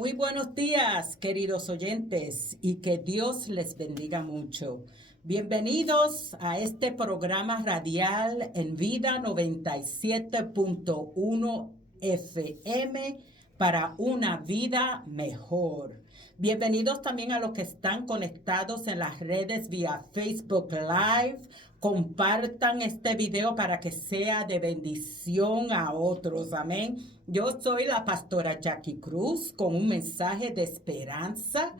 Muy buenos días, queridos oyentes, y que Dios les bendiga mucho. Bienvenidos a este programa radial en Vida 97.1 FM para una vida mejor. Bienvenidos también a los que están conectados en las redes vía Facebook Live. Compartan este video para que sea de bendición a otros. Amén. Yo soy la pastora Jackie Cruz con un mensaje de esperanza,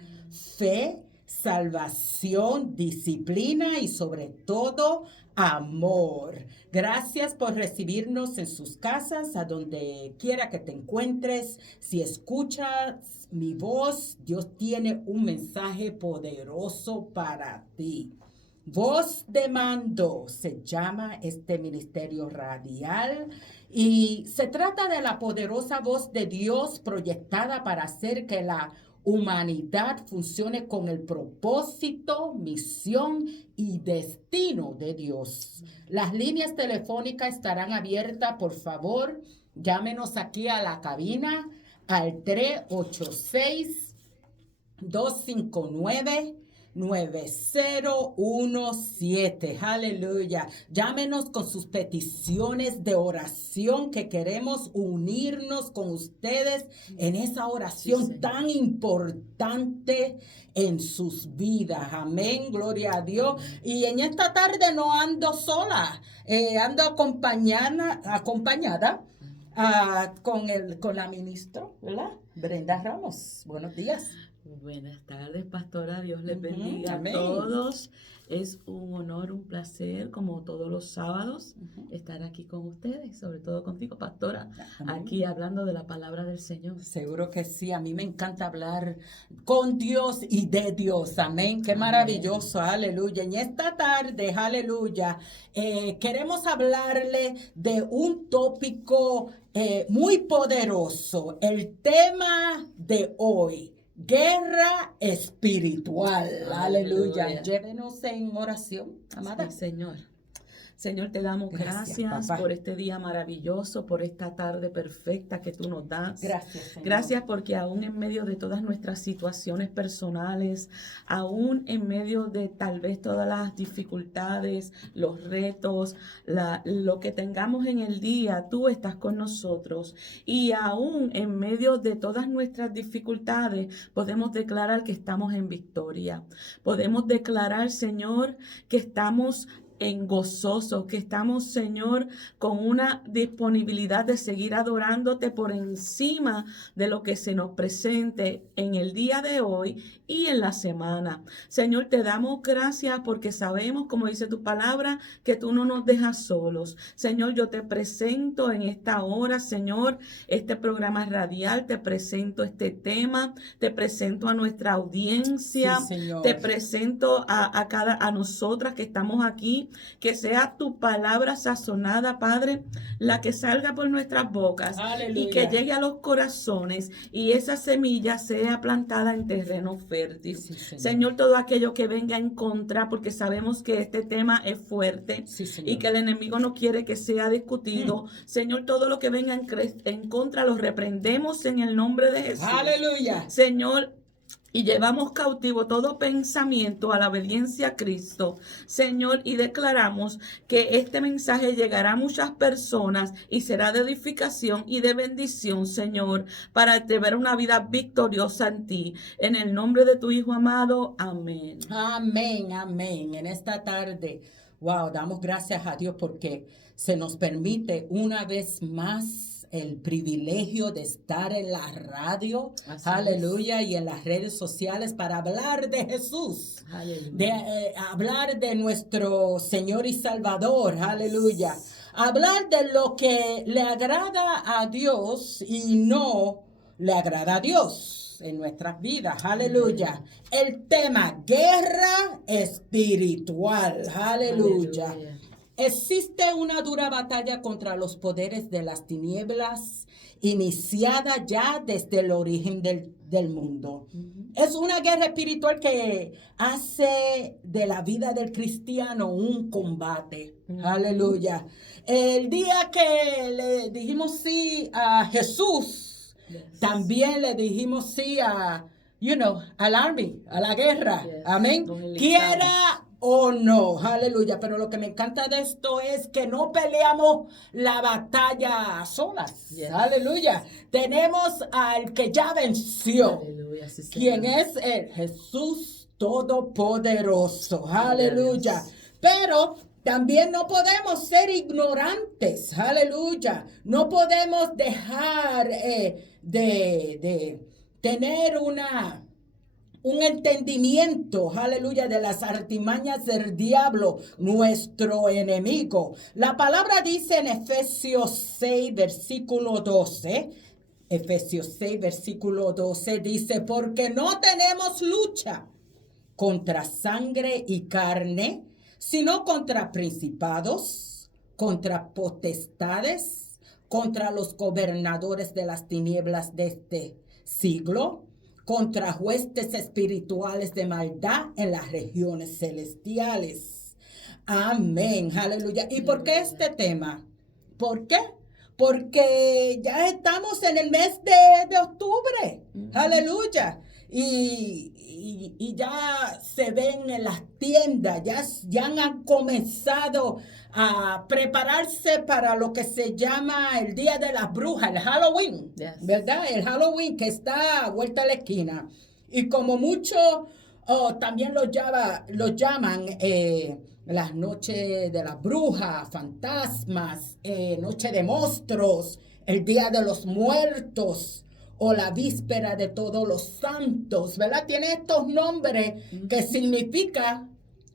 fe, salvación, disciplina y sobre todo amor. Gracias por recibirnos en sus casas, a donde quiera que te encuentres. Si escuchas mi voz, Dios tiene un mensaje poderoso para ti. Voz de Mando se llama este ministerio radial y se trata de la poderosa voz de Dios proyectada para hacer que la humanidad funcione con el propósito, misión y destino de Dios. Las líneas telefónicas estarán abiertas, por favor, llámenos aquí a la cabina al 386-259-9017. Aleluya. Llámenos con sus peticiones de oración, que queremos unirnos con ustedes en esa oración tan importante en sus vidas. Amén. Gloria a Dios. Y en esta tarde no ando sola, ando acompañada con la ministra, ¿verdad? Brenda Ramos. Buenos días. Buenas tardes, pastora. Dios les bendiga Amén. a todos. Es un honor, un placer, como todos los sábados, estar aquí con ustedes, sobre todo contigo, pastora, aquí hablando de la palabra del Señor. Seguro que sí. A mí me encanta hablar con Dios y de Dios. Amén. Qué maravilloso. Aleluya. En esta tarde, aleluya, queremos hablarle de un tópico muy poderoso. El tema de hoy: guerra espiritual. Aleluya. Llévenos en oración, amada. Sí, Señor. Señor, te damos gracias por este día maravilloso, por esta tarde perfecta que tú nos das. Gracias, Señor. Gracias porque aún en medio de todas nuestras situaciones personales, aún en medio de tal vez todas las dificultades, los retos, lo que tengamos en el día, tú estás con nosotros. Y aún en medio de todas nuestras dificultades, podemos declarar que estamos en victoria. Podemos declarar, Señor, que estamos en gozoso, que estamos, Señor, con una disponibilidad de seguir adorándote por encima de lo que se nos presente en el día de hoy y en la semana. Señor, te damos gracias porque sabemos, como dice tu palabra, que tú no nos dejas solos. Señor, yo te presento en esta hora, Señor, este programa radial, te presento este tema, te presento a nuestra audiencia, Sí, Señor. te presento a nosotras que estamos aquí. Que sea tu palabra sazonada, Padre, la que salga por nuestras bocas. Aleluya. Y que llegue a los corazones y esa semilla sea plantada en terreno fértil. Sí, Señor, todo aquello que venga en contra, porque sabemos que este tema es fuerte, sí, y que el enemigo no quiere que sea discutido. Señor, todo lo que venga en contra lo reprendemos en el nombre de Jesús. Aleluya. Señor, y llevamos cautivo todo pensamiento a la obediencia a Cristo, Señor, y declaramos que este mensaje llegará a muchas personas y será de edificación y de bendición, Señor, para tener una vida victoriosa en ti. En el nombre de tu Hijo amado, amén. Amén, amén. En esta tarde, wow, damos gracias a Dios porque se nos permite una vez más el privilegio de estar en la radio, Así aleluya, y en las redes sociales para hablar de Jesús, Aleluya. de hablar de nuestro Señor y Salvador, aleluya, hablar de lo que le agrada a Dios y no le agrada a Dios en nuestras vidas, aleluya. El tema: guerra espiritual, aleluya. Existe una dura batalla contra los poderes de las tinieblas, iniciada ya desde el origen del mundo. Es una guerra espiritual que hace de la vida del cristiano un combate. Aleluya. El día que le dijimos sí a Jesús, Yes. También le dijimos sí a, al army, a la guerra. Yes. Amén. Nos enlistamos. Quiera o no, aleluya. Pero lo que me encanta de esto es que no peleamos la batalla solas. Yes. Aleluya. Tenemos al que ya venció. Aleluya, sí, ¿Quién Señor. es el Jesús Todopoderoso? Aleluya. Aleluya. Pero también no podemos ser ignorantes, aleluya. No podemos dejar de tener un entendimiento, aleluya, de las artimañas del diablo, nuestro enemigo. La palabra dice en Efesios 6, versículo 12, Efesios 6, versículo 12, dice, porque no tenemos lucha contra sangre y carne, sino contra principados, contra potestades, contra los gobernadores de las tinieblas de este siglo, contra huestes espirituales de maldad en las regiones celestiales. Amén, aleluya. ¿Y por qué este tema? ¿Por qué? Porque ya estamos en el mes de octubre, aleluya. Y ya se ven en las tiendas, ya han comenzado a prepararse para lo que se llama el Día de las Brujas, el Halloween, Yes. ¿verdad? El Halloween que está a vuelta a la esquina. Y como muchos también lo llaman las noches de las brujas, fantasmas, noche de monstruos, el Día de los Muertos, o la víspera de todos los santos, ¿verdad? Tiene estos nombres que significa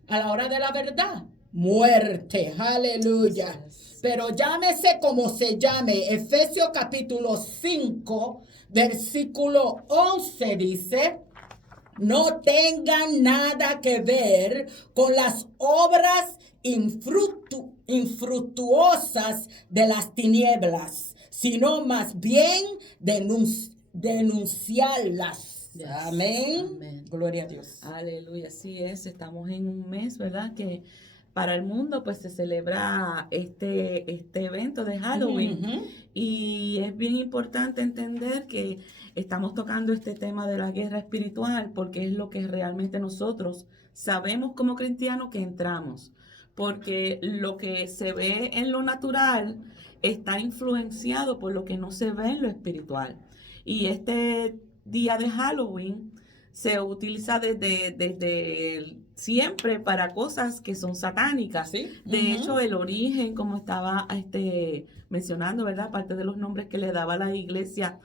a la hora de la verdad, muerte, aleluya. Yes. Pero llámese como se llame, Efesios capítulo 5, versículo 11 dice, no tengan nada que ver con las obras infructuosas de las tinieblas, sino más bien denunciarlas. Yes. Amén. Amén. Gloria a Dios. Aleluya, así es, estamos en un mes, ¿verdad? Que para el mundo pues se celebra este evento de Halloween. Ujú. Y es bien importante entender que estamos tocando este tema de la guerra espiritual porque es lo que realmente nosotros sabemos como cristianos que entramos. Porque lo que se ve en lo natural está influenciado por lo que no se ve en lo espiritual. Y este día de Halloween se utiliza desde siempre para cosas que son satánicas. Sí. De Ujú. hecho, el origen, como estaba mencionando, ¿verdad? Parte de los nombres que le daba la iglesia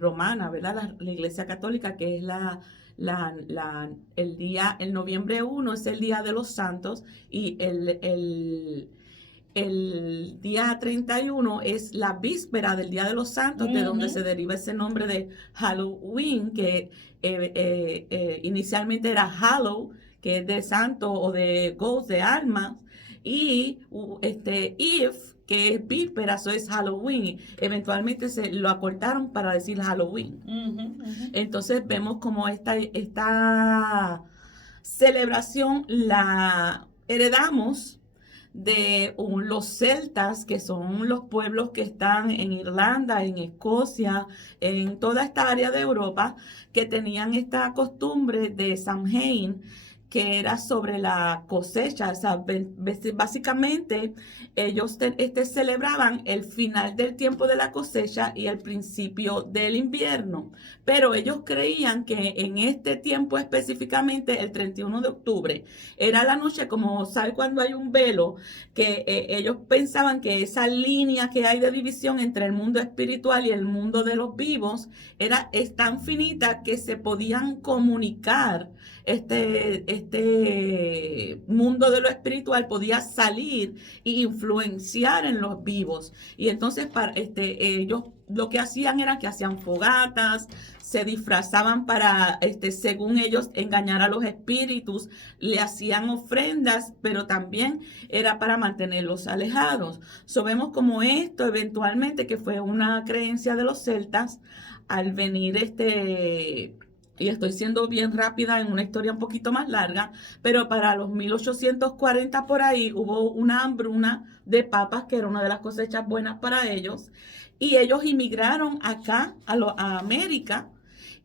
romana, ¿verdad? La iglesia católica, que es el noviembre 1 es el día de los santos y el día 31 es la víspera del Día de los Santos, de donde Ujú. se deriva ese nombre de Halloween, que inicialmente era Hallow, que es de santo o de ghost, de almas, y Eve, que es víspera, eso es Halloween. Eventualmente se lo acortaron para decir Halloween. Ujú, ujú. Entonces vemos como esta celebración la heredamos de los celtas, que son los pueblos que están en Irlanda, en Escocia, en toda esta área de Europa, que tenían esta costumbre de Samhain, que era sobre la cosecha. O sea, básicamente ellos celebraban el final del tiempo de la cosecha y el principio del invierno, pero ellos creían que en este tiempo específicamente, el 31 de octubre, era la noche, como sabe cuando hay un velo, que ellos pensaban que esa línea que hay de división entre el mundo espiritual y el mundo de los vivos es tan finita que se podían comunicar. Este mundo de lo espiritual podía salir e influenciar en los vivos. Y entonces ellos lo que hacían era que hacían fogatas, se disfrazaban para, según ellos, engañar a los espíritus, le hacían ofrendas, pero también era para mantenerlos alejados. Vemos como esto eventualmente, que fue una creencia de los celtas, al venir y estoy siendo bien rápida en una historia un poquito más larga, pero para los 1840 por ahí hubo una hambruna de papas, que era una de las cosechas buenas para ellos, y ellos inmigraron acá a América.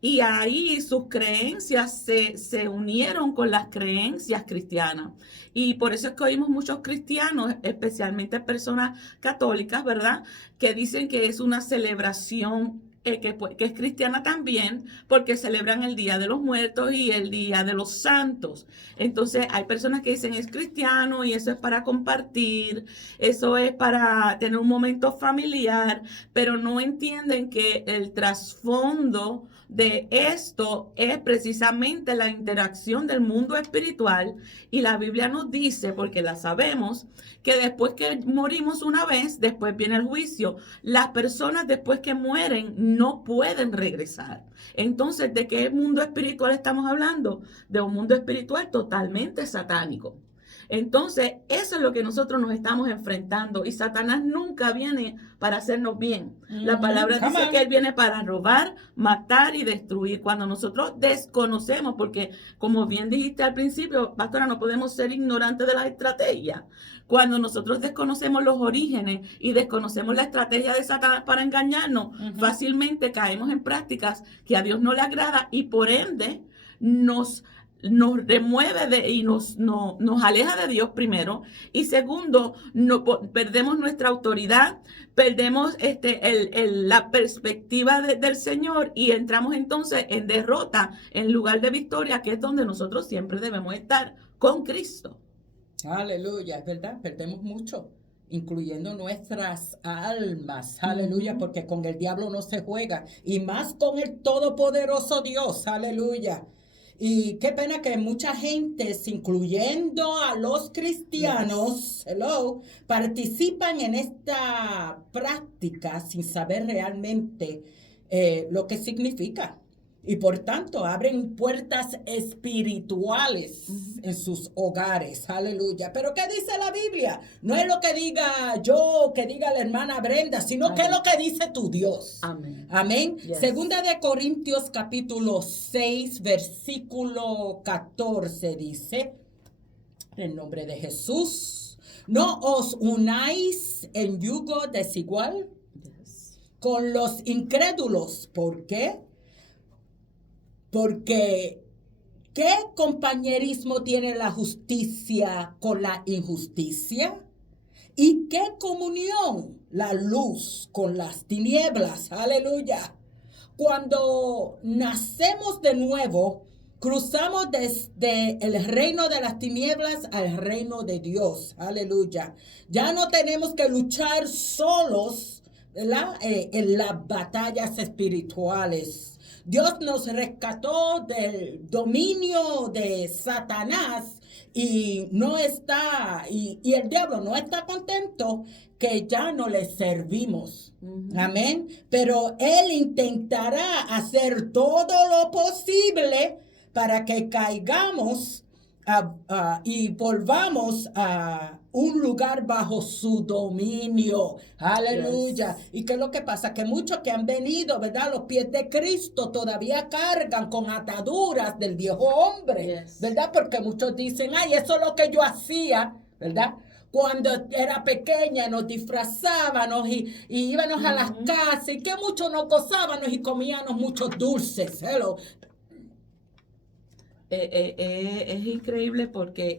Y ahí sus creencias se unieron con las creencias cristianas. Y por eso es que oímos muchos cristianos, especialmente personas católicas, ¿verdad?, que dicen que es una celebración que es cristiana también, porque celebran el Día de los Muertos y el Día de los Santos. Entonces hay personas que dicen es cristiano y eso es para compartir, eso es para tener un momento familiar, pero no entienden que el trasfondo de esto es precisamente la interacción del mundo espiritual, y la Biblia nos dice, porque la sabemos, que después que morimos una vez, después viene el juicio. Las personas después que mueren no pueden regresar. Entonces, ¿de qué mundo espiritual estamos hablando? De un mundo espiritual totalmente satánico. Entonces, eso es lo que nosotros nos estamos enfrentando, y Satanás nunca viene para hacernos bien. La palabra dice que él viene para robar, matar y destruir. Cuando nosotros desconocemos, porque como bien dijiste al principio, pastora, no podemos ser ignorantes de las estrategias. Cuando nosotros desconocemos los orígenes y desconocemos la estrategia de Satanás para engañarnos, fácilmente caemos en prácticas que a Dios no le agrada, y por ende nos remueve y nos aleja de Dios primero, y segundo, perdemos nuestra autoridad, perdemos la perspectiva del Señor, y entramos entonces en derrota en lugar de victoria, que es donde nosotros siempre debemos estar, con Cristo. Aleluya, es verdad, perdemos mucho, incluyendo nuestras almas, aleluya, porque con el diablo no se juega, y más con el todopoderoso Dios, aleluya. Y qué pena que mucha gente, incluyendo a los cristianos, participan en esta práctica sin saber realmente lo que significa. Y por tanto abren puertas espirituales en sus hogares. Aleluya. Pero ¿qué dice la Biblia? No es lo que diga yo, que diga la hermana Brenda, sino que es lo que dice tu Dios. Amén. Amén. Yes. Segunda de Corintios capítulo 6, versículo 14 dice, en nombre de Jesús, no os unáis en yugo desigual con los incrédulos. ¿Por qué? Porque ¿qué compañerismo tiene la justicia con la injusticia? ¿Y qué comunión la luz con las tinieblas? Aleluya. Cuando nacemos de nuevo, cruzamos desde el reino de las tinieblas al reino de Dios. Aleluya. Ya no tenemos que luchar solos, ¿verdad? En las batallas espirituales. Dios nos rescató del dominio de Satanás y no está, y el diablo no está contento que ya no le servimos. Amén. Pero él intentará hacer todo lo posible para que caigamos y volvamos a un lugar bajo su dominio. Aleluya. Yes. ¿Y qué es lo que pasa? Que muchos que han venido, ¿verdad?, a los pies de Cristo todavía cargan con ataduras del viejo hombre, yes, ¿verdad? Porque muchos dicen, ay, eso es lo que yo hacía, ¿verdad? Cuando era pequeña nos disfrazábamos y íbamos a las casas, y que mucho nos gozábamos y comíamos muchos dulces. Hello. Es increíble porque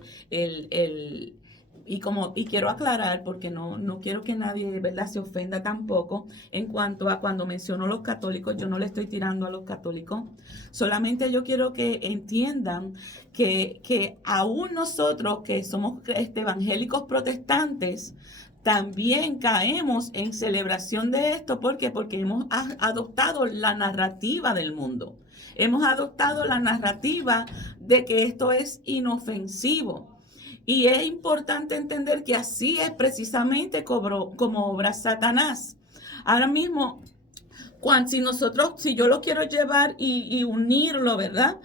y quiero aclarar, porque no quiero que nadie, ¿verdad?, se ofenda tampoco en cuanto a cuando menciono los católicos. Yo no le estoy tirando a los católicos, solamente yo quiero que entiendan que aún nosotros que somos evangélicos protestantes también caemos en celebración de esto. ¿Por qué? Porque hemos adoptado la narrativa del mundo. Hemos adoptado la narrativa de que esto es inofensivo. Y es importante entender que así es precisamente como obra Satanás. Ahora mismo, si yo lo quiero llevar y unirlo, ¿verdad?,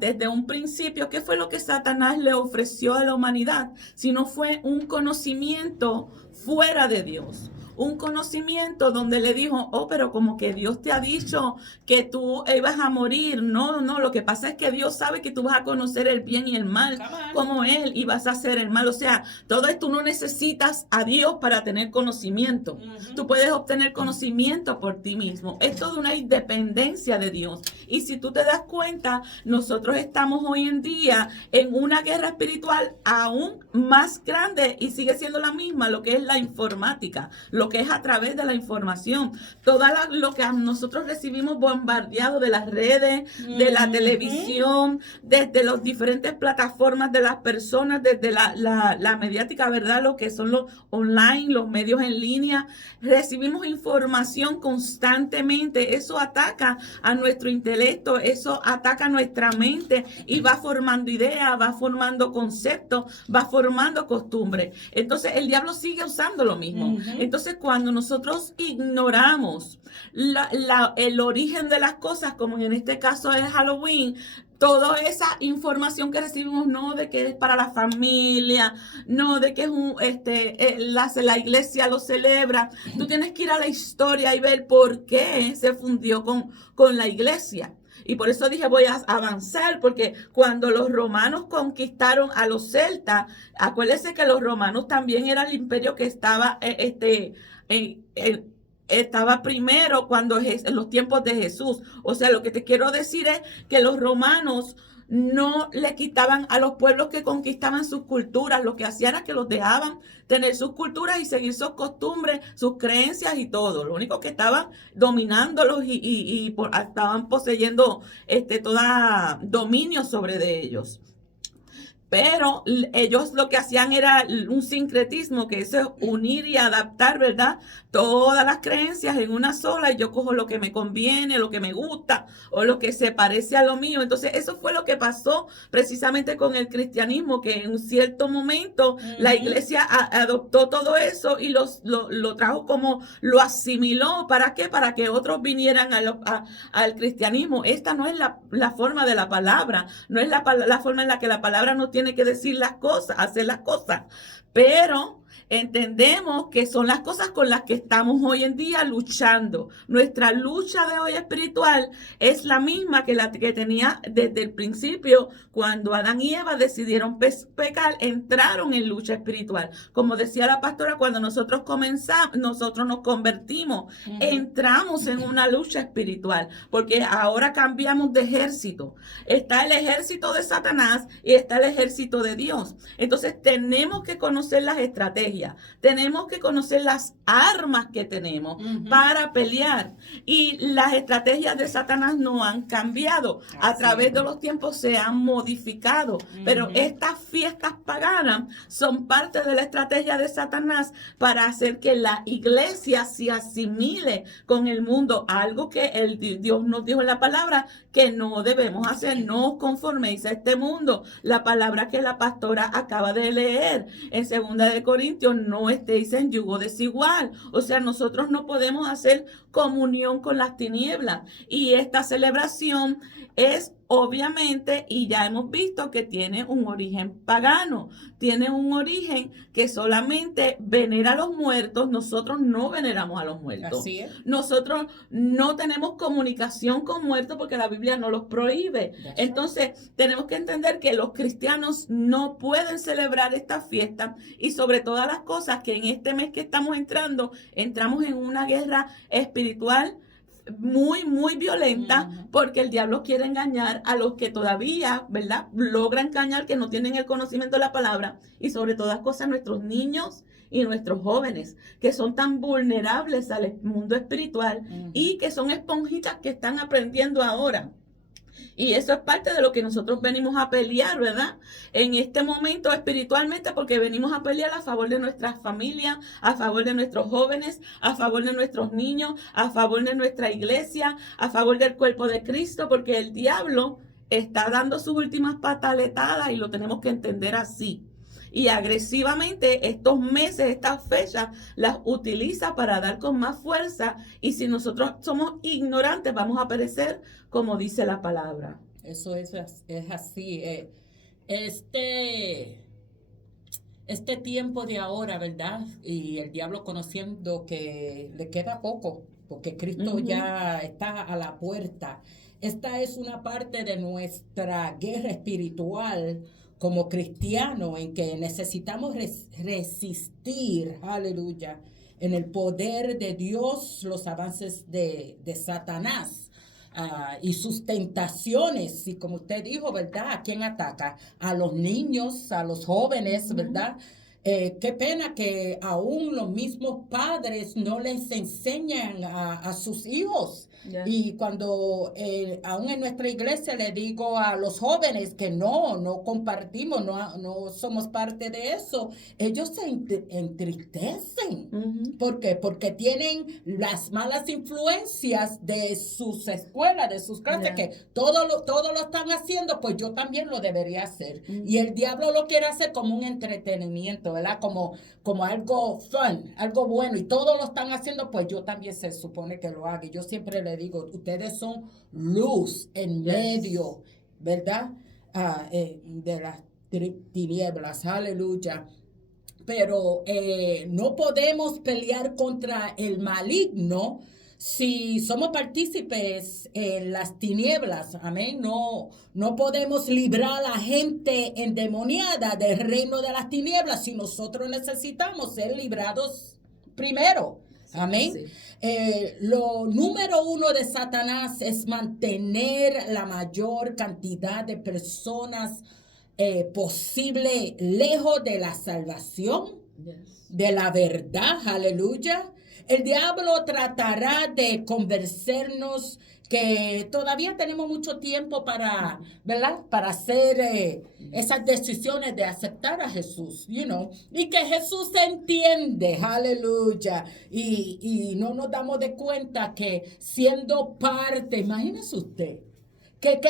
desde un principio, ¿qué fue lo que Satanás le ofreció a la humanidad? Si no fue un conocimiento fuera de Dios, un conocimiento donde le dijo, oh, pero como que Dios te ha dicho que tú ibas a morir. No, no, lo que pasa es que Dios sabe que tú vas a conocer el bien y el mal como Él y vas a hacer el mal. O sea, todo esto no necesitas a Dios para tener conocimiento. Tú puedes obtener conocimiento por ti mismo. Es toda una independencia de Dios. Y si tú te das cuenta, nosotros estamos hoy en día en una guerra espiritual aún más grande y sigue siendo la misma, lo que es la informática, lo que es a través de la información. Lo que nosotros recibimos bombardeado de las redes, de la televisión, desde las diferentes plataformas de las personas, desde la mediática, ¿verdad? Lo que son los online, los medios en línea. Recibimos información constantemente. Eso ataca a nuestro intelecto, eso ataca a nuestra mente y va formando ideas, va formando conceptos, va formando costumbres. Entonces el diablo sigue usando lo mismo. Entonces cuando nosotros ignoramos el origen de las cosas, como en este caso es Halloween, toda esa información que recibimos, no de que es para la familia, no de que es la iglesia lo celebra. Tú tienes que ir a la historia y ver por qué se fundió con la iglesia. Y por eso dije, voy a avanzar, porque cuando los romanos conquistaron a los celtas, acuérdense que los romanos también era el imperio que estaba estaba primero en los tiempos de Jesús. O sea, lo que te quiero decir es que los romanos no le quitaban a los pueblos que conquistaban sus culturas. Lo que hacían era que los dejaban tener sus culturas y seguir sus costumbres, sus creencias y todo. Lo único que estaban dominándolos y estaban poseyendo todo dominio sobre de ellos. Pero ellos lo que hacían era un sincretismo, que eso es unir y adaptar, ¿verdad? Todas las creencias en una sola, y yo cojo lo que me conviene, lo que me gusta o lo que se parece a lo mío. Entonces eso fue lo que pasó precisamente con el cristianismo, que en un cierto momento la iglesia adoptó todo eso y lo trajo como lo asimiló. ¿Para qué? Para que otros vinieran al cristianismo. Esta no es la forma de la palabra, no es la forma en la que la palabra no tiene que decir las cosas, hacer las cosas, pero entendemos que son las cosas con las que estamos hoy en día luchando. Nuestra lucha de hoy espiritual es la misma que la que tenía desde el principio, cuando Adán y Eva decidieron pecar, entraron en lucha espiritual. Como decía la pastora, cuando nosotros nos convertimos, entramos en una lucha espiritual, porque ahora cambiamos de ejército. Está el ejército de Satanás y está el ejército de Dios. Entonces tenemos que conocer las estrategias. Tenemos que conocer las armas que tenemos para pelear. Y las estrategias de Satanás no han cambiado. A través de los tiempos se han modificado. Pero estas fiestas paganas son parte de la estrategia de Satanás para hacer que la iglesia se asimile con el mundo. Algo que Dios nos dijo en la palabra que no debemos hacer. No os conforméis a este mundo. La palabra que la pastora acaba de leer en 2 de Corintios, no estéis en yugo desigual. O sea, nosotros no podemos hacer comunión con las tinieblas. Y esta celebración es obviamente, y ya hemos visto que tiene un origen pagano, tiene un origen que solamente venera a los muertos. Nosotros no veneramos a los muertos. Así es. Nosotros no tenemos comunicación con muertos porque la Biblia no los prohíbe. Entonces, tenemos que entender que los cristianos no pueden celebrar esta fiesta, y sobre todas las cosas que en este mes que estamos entramos en una guerra espiritual muy, muy violenta, porque el diablo quiere engañar a los que todavía, ¿verdad?, logra engañar, que no tienen el conocimiento de la palabra, y sobre todas cosas nuestros niños y nuestros jóvenes, que son tan vulnerables al mundo espiritual y que son esponjitas que están aprendiendo ahora. Y eso es parte de lo que nosotros venimos a pelear, ¿verdad? En este momento espiritualmente, porque venimos a pelear a favor de nuestras familias, a favor de nuestros jóvenes, a favor de nuestros niños, a favor de nuestra iglesia, a favor del cuerpo de Cristo, porque el diablo está dando sus últimas pataletadas y lo tenemos que entender así. Y agresivamente estos meses, estas fechas, las utiliza para dar con más fuerza. Y si nosotros somos ignorantes, vamos a perecer, como dice la palabra. Eso es así. este tiempo de ahora, ¿verdad? Y el diablo conociendo que le queda poco, porque Cristo ya está a la puerta. Esta es una parte de nuestra guerra espiritual como cristiano en que necesitamos resistir, aleluya, en el poder de Dios, los avances de Satanás. Y sus tentaciones, y como usted dijo, ¿verdad? ¿A quién ataca? A los niños, a los jóvenes, ¿verdad? Qué pena que aún los mismos padres no les enseñan a sus hijos. Yeah. Y cuando aún en nuestra iglesia le digo a los jóvenes que no compartimos, no somos parte de eso, ellos se entristecen. ¿Por qué? Porque tienen las malas influencias de sus escuelas, de sus clases, que todo lo están haciendo, pues yo también lo debería hacer. Y el diablo lo quiere hacer como un entretenimiento, ¿verdad? Como algo fun, algo bueno, y todos lo están haciendo, pues yo también se supone que lo haga. Y yo siempre le digo, ustedes son luz en medio, ¿verdad? De las tinieblas, aleluya. Pero no podemos pelear contra el maligno si somos partícipes en las tinieblas, amén. No podemos librar a la gente endemoniada del reino de las tinieblas si nosotros necesitamos ser librados primero, amén. Sí. Lo número uno de Satanás es mantener la mayor cantidad de personas posible lejos de la salvación, de la verdad, aleluya. El diablo tratará de convencernos que todavía tenemos mucho tiempo para, ¿verdad? Para hacer esas decisiones de aceptar a Jesús, y que Jesús se entiende, aleluya, y no nos damos de cuenta que siendo parte, imagínese usted, que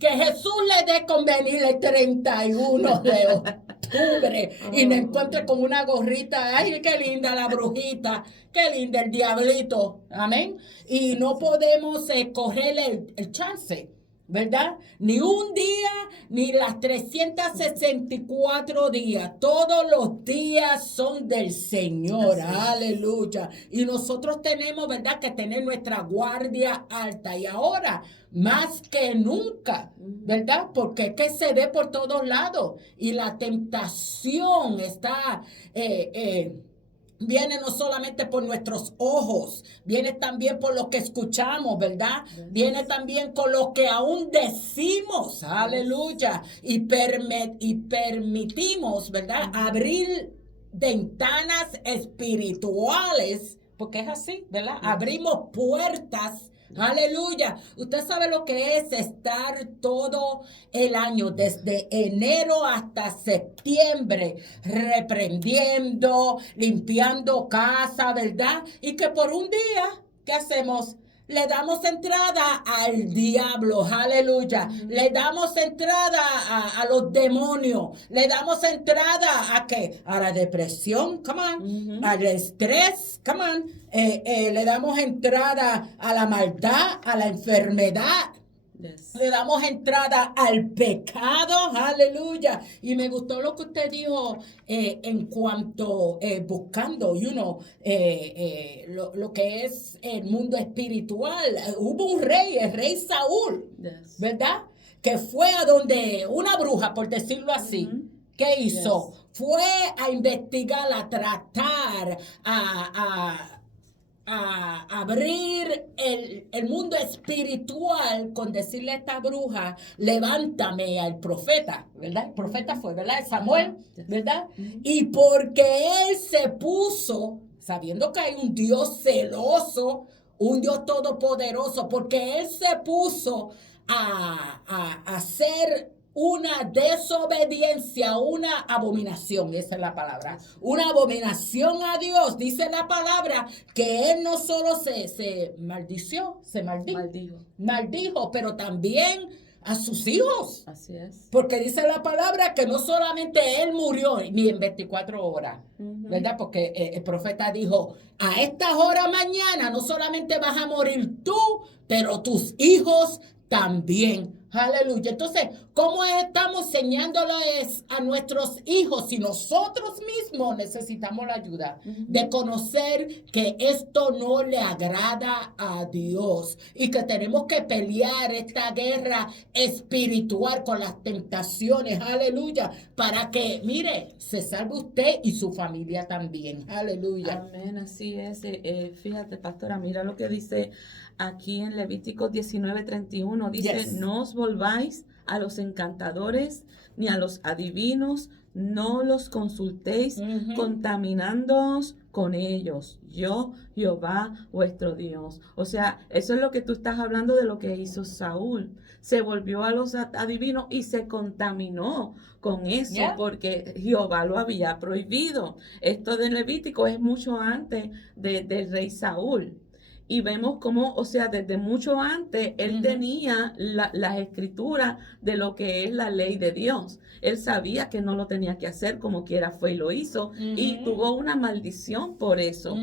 Jesús le dé convenir el 31 de octubre y me encuentre con una gorrita, ay, qué linda la brujita, qué linda el diablito, amén. Y no podemos cogerle el chance, ¿verdad? Ni un día, ni las 364 días. Todos los días son del Señor. Aleluya. Y nosotros tenemos, ¿verdad?, que tener nuestra guardia alta. Y ahora, más que nunca, ¿verdad? Porque es que se ve por todos lados. Y la tentación está... viene no solamente por nuestros ojos, viene también por lo que escuchamos, ¿verdad? Viene también con lo que aún decimos, aleluya, y permitimos, ¿verdad? Abrir ventanas espirituales, porque es así, ¿verdad? Abrimos puertas. Aleluya. Usted sabe lo que es estar todo el año, desde enero hasta septiembre, reprendiendo, limpiando casa, ¿verdad? Y que por un día, ¿qué hacemos? Le damos entrada al diablo, aleluya. Le damos entrada a los demonios. Le damos entrada ¿a qué? A la depresión, come on. Al estrés, come on. Le damos entrada a la maldad, a la enfermedad. Yes. Le damos entrada al pecado, aleluya. Y me gustó lo que usted dijo en cuanto buscando, lo que es el mundo espiritual. Hubo un rey, el rey Saúl, yes, ¿verdad? Que fue a donde una bruja, por decirlo así. ¿Qué hizo? Yes. Fue a investigar, a tratar, a abrir el mundo espiritual con decirle a esta bruja, levántame al profeta, ¿verdad? El profeta fue, ¿verdad? Samuel, ¿verdad? Y porque él se puso, sabiendo que hay un Dios celoso, un Dios todopoderoso, porque él se puso a hacer una desobediencia, una abominación, esa es la palabra, una abominación a Dios. Dice la palabra que él no solo se maldijo, pero también a sus hijos. Así es. Porque dice la palabra que no solamente él murió ni en 24 horas, ¿verdad? Porque el profeta dijo, a estas horas mañana no solamente vas a morir tú, pero tus hijos también Aleluya. Entonces, ¿cómo estamos enseñándoles a nuestros hijos si nosotros mismos necesitamos la ayuda de conocer que esto no le agrada a Dios y que tenemos que pelear esta guerra espiritual con las tentaciones? Aleluya. Para que, mire, se salve usted y su familia también. Aleluya. Amén, así es. Fíjate, pastora, mira lo que dice aquí en Levítico 19:31. Dice, Yes. no os volváis a los encantadores ni a los adivinos, no los consultéis, contaminándoos con ellos. Yo, Jehová, vuestro Dios. O sea, eso es lo que tú estás hablando de lo que hizo Saúl. Se volvió a los adivinos y se contaminó con eso, Yeah. porque Jehová lo había prohibido. Esto de Levítico es mucho antes del rey Saúl. Y vemos cómo, o sea, desde mucho antes, él tenía las escrituras de lo que es la ley de Dios. Él sabía que no lo tenía que hacer, como quiera fue y lo hizo, y tuvo una maldición por eso.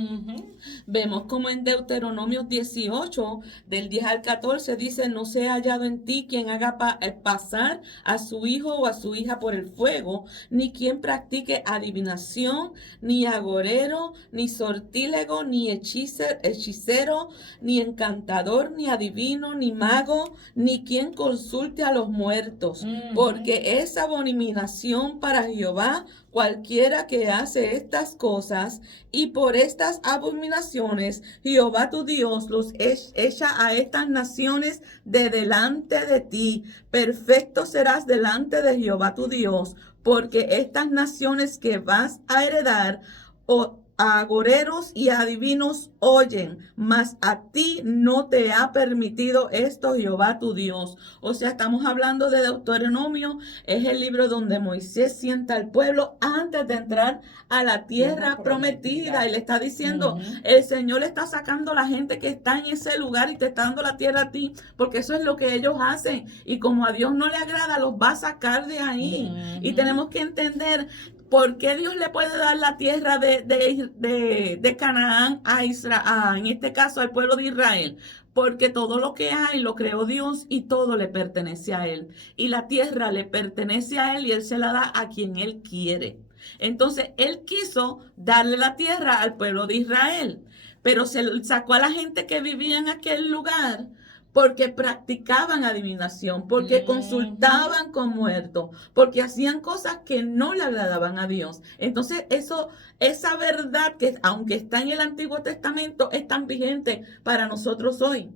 Vemos como en Deuteronomio 18, del 10 al 14, dice, no sea hallado en ti quien haga pasar a su hijo o a su hija por el fuego, ni quien practique adivinación, ni agorero, ni sortílego, ni hechicero, ni encantador, ni adivino, ni mago, ni quien consulte a los muertos, porque es abominación para Jehová cualquiera que hace estas cosas, y por estas abominaciones Jehová tu Dios los echa a estas naciones de delante de ti. Perfecto serás delante de Jehová tu Dios, porque estas naciones que vas a heredar a agoreros y a adivinos oyen, mas a ti no te ha permitido esto Jehová tu Dios. O sea, estamos hablando de Deuteronomio, es el libro donde Moisés sienta al pueblo antes de entrar a la tierra prometida. Y le está diciendo, el Señor le está sacando a la gente que está en ese lugar y te está dando la tierra a ti, porque eso es lo que ellos hacen. Y como a Dios no le agrada, los va a sacar de ahí. Y tenemos que entender ¿por qué Dios le puede dar la tierra de Canaán a Israel, en este caso al pueblo de Israel? Porque todo lo que hay lo creó Dios y todo le pertenece a Él. Y la tierra le pertenece a Él y Él se la da a quien Él quiere. Entonces, Él quiso darle la tierra al pueblo de Israel, pero se sacó a la gente que vivía en aquel lugar porque practicaban adivinación, porque consultaban con muertos, porque hacían cosas que no le agradaban a Dios. Entonces, esa verdad que aunque está en el Antiguo Testamento, es tan vigente para nosotros hoy.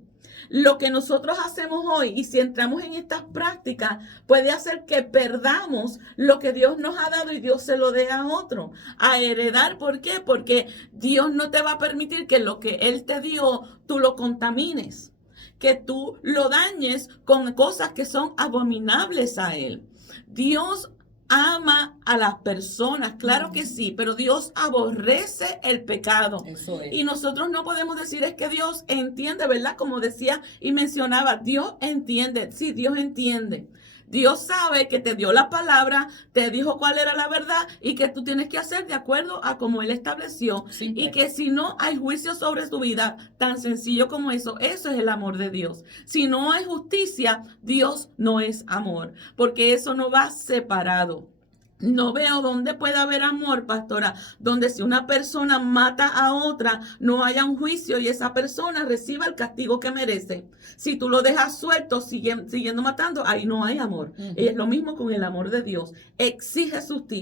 Lo que nosotros hacemos hoy, y si entramos en estas prácticas, puede hacer que perdamos lo que Dios nos ha dado y Dios se lo dé a otro, a heredar. ¿Por qué? Porque Dios no te va a permitir que lo que Él te dio, tú lo contamines, que tú lo dañes con cosas que son abominables a Él. Dios ama a las personas, claro que sí, pero Dios aborrece el pecado. Eso es. Y nosotros no podemos decir es que Dios entiende, ¿verdad? Como decía y mencionaba, Dios entiende, sí, Dios entiende. Dios sabe que te dio la palabra, te dijo cuál era la verdad y que tú tienes que hacer de acuerdo a como Él estableció. Simple. Y que si no hay juicio sobre tu vida, tan sencillo como eso es el amor de Dios. Si no hay justicia, Dios no es amor, porque eso no va separado. No veo dónde puede haber amor, pastora, donde si una persona mata a otra, no haya un juicio y esa persona reciba el castigo que merece. Si tú lo dejas suelto, siguiendo matando, ahí no hay amor. Y es lo mismo con el amor de Dios. Exige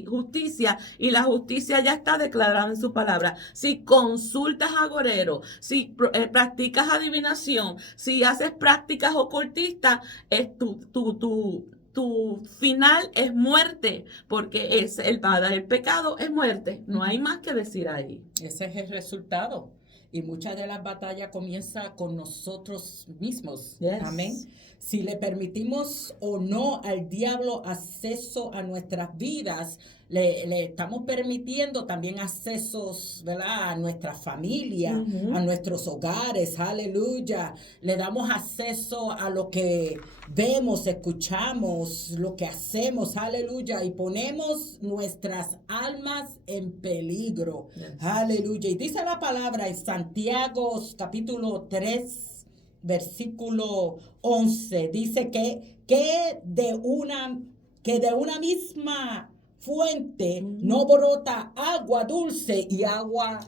justicia y la justicia ya está declarada en su palabra. Si consultas agorero, si practicas adivinación, si haces prácticas ocultistas, es tu final es muerte, porque es el pecado es muerte. No hay más que decir ahí. Ese es el resultado. Y muchas de las batallas comienzan con nosotros mismos. Yes. Amén. Si le permitimos o no al diablo acceso a nuestras vidas, le estamos permitiendo también accesos, ¿verdad?, a nuestra familia, a nuestros hogares, aleluya. Le damos acceso a lo que vemos, escuchamos, lo que hacemos, aleluya. Y ponemos nuestras almas en peligro, aleluya. Y dice la palabra en Santiago capítulo 3, versículo 11, dice que que de una misma fuente no brota agua dulce y agua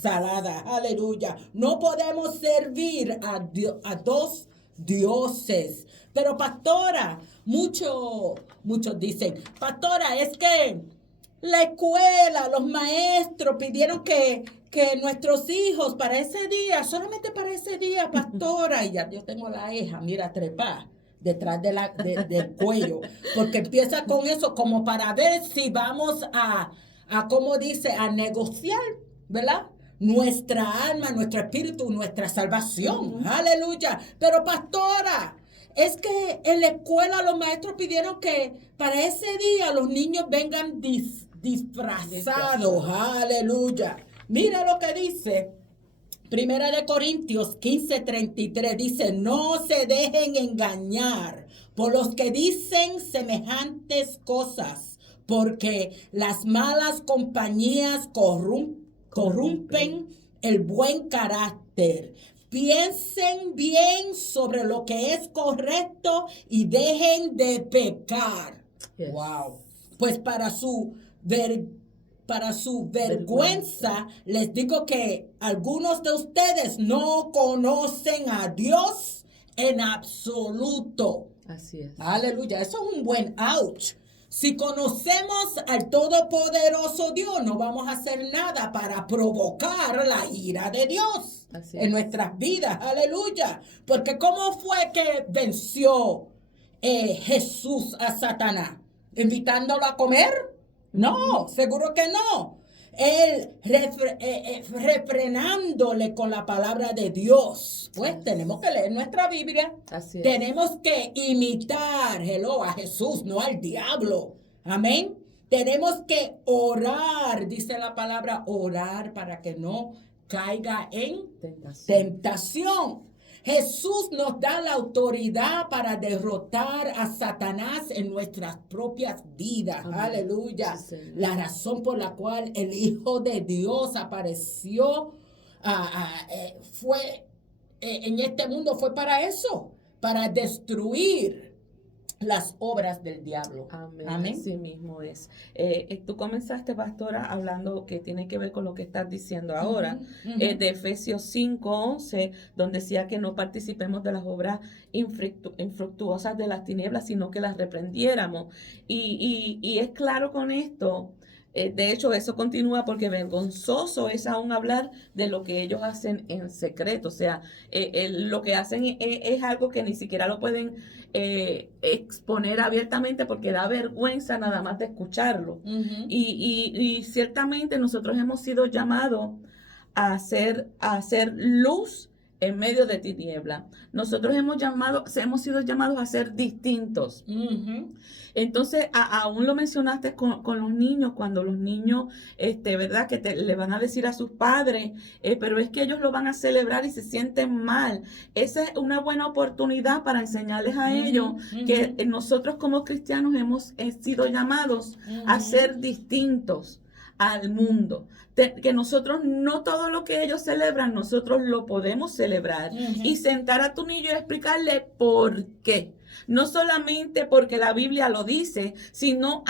salada. Aleluya. No podemos servir a dos dioses. Pero pastora, muchos dicen, pastora, es que la escuela, los maestros pidieron que nuestros hijos para ese día, solamente para ese día, pastora, y ya yo tengo la hija, mira, trepa detrás del cuello, porque empieza con eso como para ver si vamos a como dice, a negociar, ¿verdad? Nuestra alma, nuestro espíritu, nuestra salvación. Aleluya. Pero pastora, es que en la escuela los maestros pidieron que para ese día los niños vengan disfrazados. Aleluya. Mira lo que dice Primera de Corintios 15:33. Dice, no se dejen engañar por los que dicen semejantes cosas, porque las malas compañías corrompen el buen carácter. Piensen bien sobre lo que es correcto y dejen de pecar. Yes. Wow. Pues para su vergüenza, les digo que algunos de ustedes no conocen a Dios en absoluto. Así es. Aleluya. Eso es un buen ouch. Si conocemos al Todopoderoso Dios, no vamos a hacer nada para provocar la ira de Dios en nuestras vidas. Aleluya. Porque ¿cómo fue que venció Jesús a Satanás? ¿Invitándolo a comer? No, seguro que no. Él refrenándole con la palabra de Dios. Pues tenemos que leer nuestra Biblia. Tenemos que imitar a Jesús, no al diablo. Amén. Tenemos que orar, dice la palabra, orar para que no caiga en tentación. Jesús nos da la autoridad para derrotar a Satanás en nuestras propias vidas. Amén. Aleluya. Sí, la razón por la cual el Hijo de Dios apareció en este mundo fue para eso, para destruir las obras del diablo. Amén. Amén. Así mismo es. Tú comenzaste, pastora, hablando que tiene que ver con lo que estás diciendo ahora, de Efesios 5:11, donde decía que no participemos de las obras infructuosas de las tinieblas, sino que las reprendiéramos. Y es claro con esto. De hecho, eso continúa porque vergonzoso es aún hablar de lo que ellos hacen en secreto. O sea, lo que hacen es algo que ni siquiera lo pueden exponer abiertamente porque da vergüenza nada más de escucharlo. Y ciertamente nosotros hemos sido llamados a hacer luz en medio de tiniebla. Nosotros hemos sido llamados a ser distintos. Entonces, aún lo mencionaste con los niños, cuando los niños, ¿verdad? Que le van a decir a sus padres, pero es que ellos lo van a celebrar y se sienten mal. Esa es una buena oportunidad para enseñarles a ellos que nosotros como cristianos hemos sido llamados a ser distintos al mundo, que nosotros no todo lo que ellos celebran, nosotros lo podemos celebrar y sentar a tu niño y explicarle por qué. No solamente porque la Biblia lo dice, sino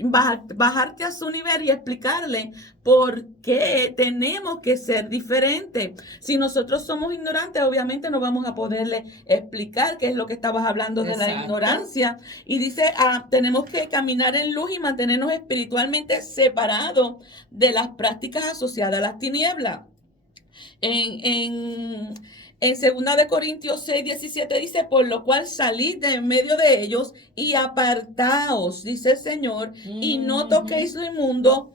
bajarte a su nivel y explicarle por qué tenemos que ser diferentes. Si nosotros somos ignorantes, obviamente no vamos a poderle explicar qué es lo que estabas hablando de la ignorancia. Y dice, tenemos que caminar en luz y mantenernos espiritualmente separados de las prácticas asociadas a las tinieblas. En 2 de Corintios 6:17 dice, por lo cual salid de en medio de ellos y apartaos, dice el Señor, y no toquéis lo inmundo,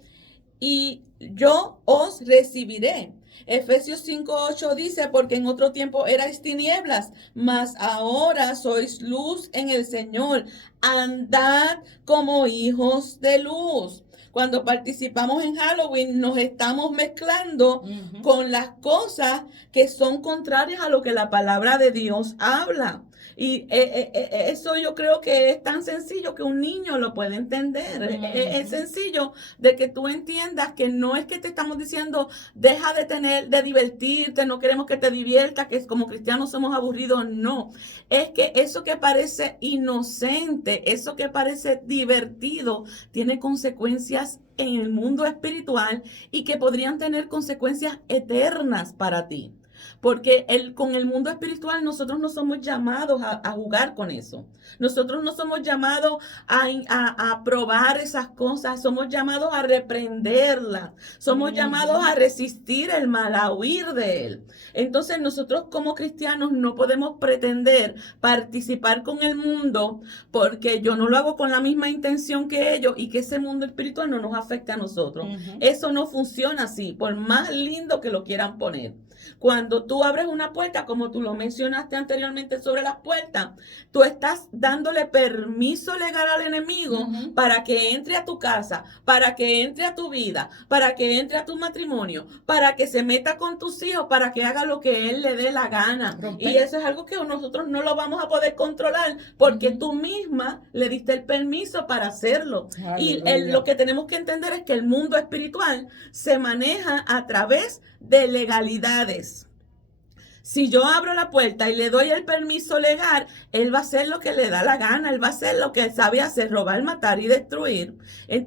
y yo os recibiré. Efesios 5:8 dice, porque en otro tiempo erais tinieblas, mas ahora sois luz en el Señor. Andad como hijos de luz. Cuando participamos en Halloween nos estamos mezclando con las cosas que son contrarias a lo que la palabra de Dios habla. Y eso yo creo que es tan sencillo que un niño lo puede entender. Es sencillo de que tú entiendas que no es que te estamos diciendo deja de divertirte, no queremos que te diviertas, que como cristianos somos aburridos. No, es que eso que parece inocente, eso que parece divertido, tiene consecuencias en el mundo espiritual y que podrían tener consecuencias eternas para ti. Porque con el mundo espiritual nosotros no somos llamados a jugar con eso. Nosotros no somos llamados a probar esas cosas. Somos llamados a reprenderlas. Somos llamados a resistir el mal, a huir de él. Entonces nosotros como cristianos no podemos pretender participar con el mundo porque yo no lo hago con la misma intención que ellos y que ese mundo espiritual no nos afecte a nosotros. Eso no funciona así, por más lindo que lo quieran poner. Cuando tú abres una puerta, como tú lo mencionaste anteriormente sobre las puertas, tú estás dándole permiso legal al enemigo para que entre a tu casa, para que entre a tu vida, para que entre a tu matrimonio, para que se meta con tus hijos, para que haga lo que él le dé la gana. Y eso es algo que nosotros no lo vamos a poder controlar porque tú misma le diste el permiso para hacerlo. Y lo que tenemos que entender es que el mundo espiritual se maneja a través de legalidades. Si yo abro la puerta y le doy el permiso legal, él va a hacer lo que le da la gana, él va a hacer lo que él sabe hacer, robar, matar y destruir.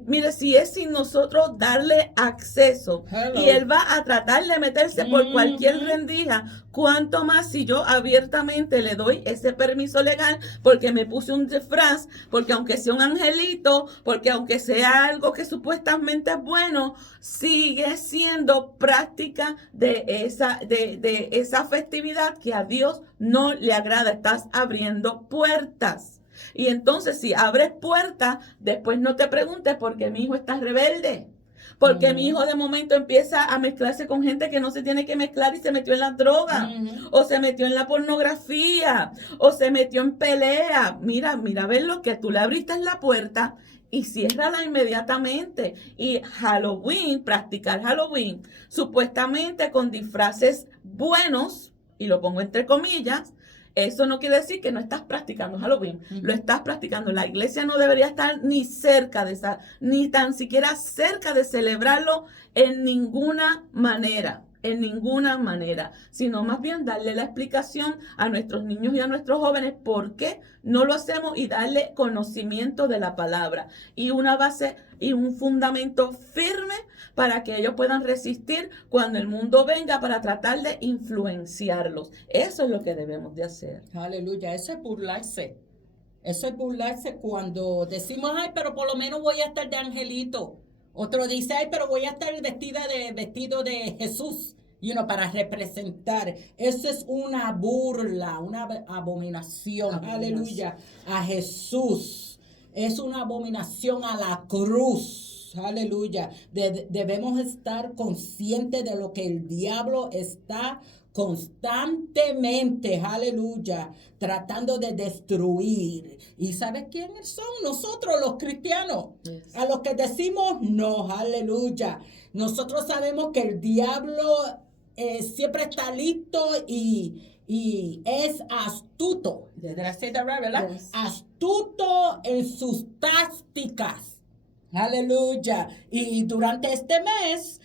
Mire, si es sin nosotros darle acceso y él va a tratar de meterse por cualquier rendija, cuánto más si yo abiertamente le doy ese permiso legal porque me puse un disfraz, porque aunque sea un angelito, porque aunque sea algo que supuestamente es bueno, sigue siendo práctica de esa festividad que a Dios no le agrada. Estás abriendo puertas. Y entonces si abres puertas, después no te preguntes por qué mi hijo está rebelde. Porque mi hijo de momento empieza a mezclarse con gente que no se tiene que mezclar y se metió en la droga, o se metió en la pornografía, o se metió en pelea. Mira, ver lo que tú le abriste en la puerta y ciérrala inmediatamente. Y practicar Halloween, supuestamente con disfraces buenos, y lo pongo entre comillas, eso no quiere decir que no estás practicando Halloween. Lo estás practicando. La iglesia no debería estar ni cerca de esa, ni tan siquiera cerca de celebrarlo en ninguna manera. Sino más bien darle la explicación a nuestros niños y a nuestros jóvenes por qué no lo hacemos y darle conocimiento de la palabra y una base y un fundamento firme para que ellos puedan resistir cuando el mundo venga para tratar de influenciarlos. Eso es lo que debemos de hacer. Aleluya, eso es burlarse. Eso es burlarse cuando decimos, ay, pero por lo menos voy a estar de angelito. Otro dice, ay, pero voy a estar vestido de Jesús, para representar. Eso es una burla, una abominación. Aleluya, a Jesús. Es una abominación a la cruz. Aleluya. Debemos estar conscientes de lo que el diablo está constantemente, aleluya, tratando de destruir. ¿Y sabes quiénes son? Nosotros los cristianos, a los que decimos no, aleluya. Nosotros sabemos que el diablo siempre está listo y es astuto, ¿verdad? Yes. Astuto en sus tácticas, aleluya. Y durante este mes,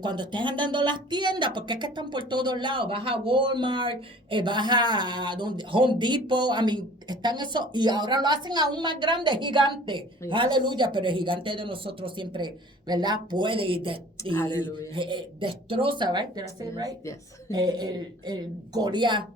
cuando estés andando a las tiendas, porque es que están por todos lados, vas a Walmart, vas a Home Depot, están eso, y ahora lo hacen aún más grande, gigante, yes. Aleluya, pero el gigante de nosotros siempre, ¿verdad? Puede y destroza, right? Did I say right? Yes. Gloria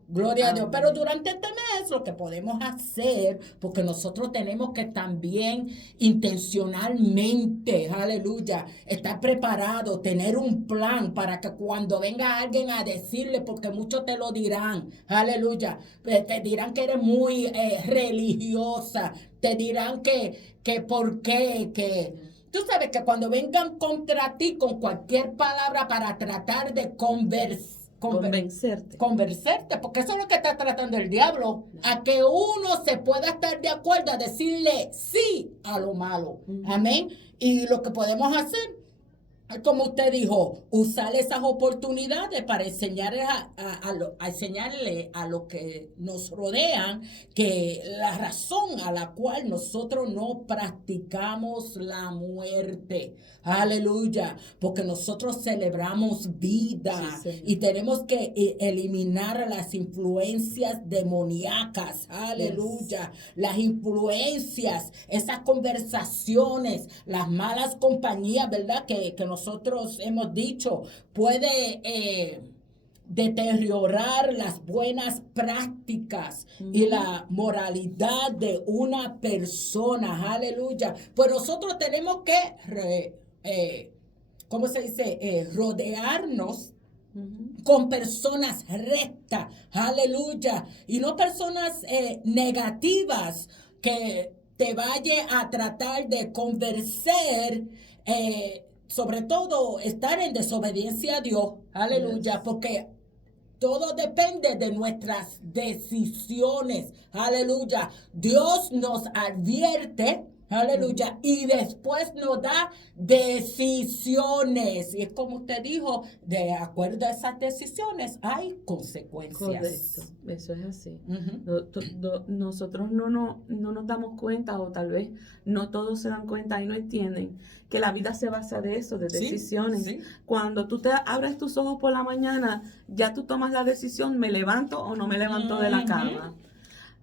a Dios. Pero durante este mes lo que podemos hacer, porque nosotros tenemos que también intencionalmente, aleluya, estar preparados, tener un plan para que cuando venga alguien a decirle, porque muchos te lo dirán, aleluya, te dirán que eres muy religiosa, te dirán que por qué, que... Tú sabes que cuando vengan contra ti con cualquier palabra para tratar de convencerte, porque eso es lo que está tratando el diablo, a que uno se pueda estar de acuerdo a decirle sí a lo malo. Amén. Y lo que podemos hacer como usted dijo, usar esas oportunidades para enseñarle enseñarle a los que nos rodean que la razón a la cual nosotros no practicamos la muerte. Aleluya, porque nosotros celebramos vida y tenemos que eliminar las influencias demoníacas. Aleluya, las influencias, esas conversaciones, las malas compañías, ¿verdad? Que nosotros hemos dicho, puede deteriorar las buenas prácticas y la moralidad de una persona. Aleluya. Pues nosotros tenemos que, ¿cómo se dice? Rodearnos con personas rectas. Aleluya. Y no personas negativas que te vaya a tratar de convencer, sobre todo estar en desobediencia a Dios. Aleluya. Porque todo depende de nuestras decisiones. Aleluya. Dios nos advierte. Aleluya. Y después nos da decisiones. Y es como usted dijo, de acuerdo a esas decisiones hay consecuencias. Correcto, eso es así. Nosotros no nos damos cuenta, o tal vez no todos se dan cuenta y no entienden que la vida se basa de eso, de decisiones. Sí. Cuando tú te abres tus ojos por la mañana, ya tú tomas la decisión, ¿me levanto o no me levanto de la cama?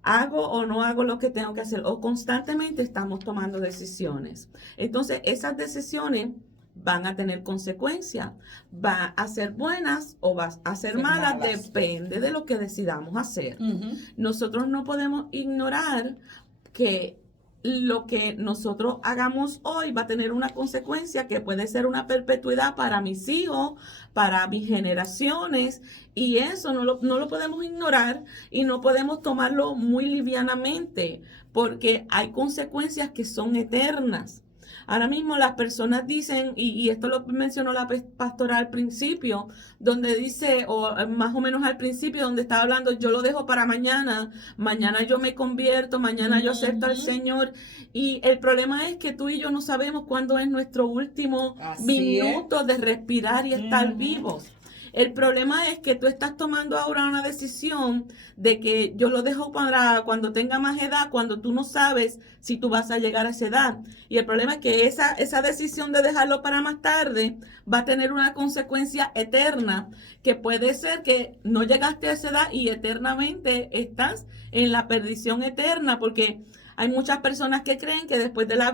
¿Hago o no hago lo que tengo que hacer? O constantemente estamos tomando decisiones. Entonces, esas decisiones van a tener consecuencias. ¿Va a ser buenas o va a ser malas? Depende de lo que decidamos hacer. Nosotros no podemos ignorar que lo que nosotros hagamos hoy va a tener una consecuencia que puede ser una perpetuidad para mis hijos, para mis generaciones, y eso no lo podemos ignorar y no podemos tomarlo muy livianamente, porque hay consecuencias que son eternas. Ahora mismo las personas dicen, y esto lo mencionó la pastora al principio, donde dice, o más o menos al principio, donde estaba hablando, yo lo dejo para mañana yo me convierto, mañana yo acepto al Señor. Y el problema es que tú y yo no sabemos cuándo es nuestro último minuto de respirar y estar vivos. El problema es que tú estás tomando ahora una decisión de que yo lo dejo para cuando tenga más edad, cuando tú no sabes si tú vas a llegar a esa edad. Y el problema es que esa decisión de dejarlo para más tarde va a tener una consecuencia eterna, que puede ser que no llegaste a esa edad y eternamente estás en la perdición eterna, porque hay muchas personas que creen que después de la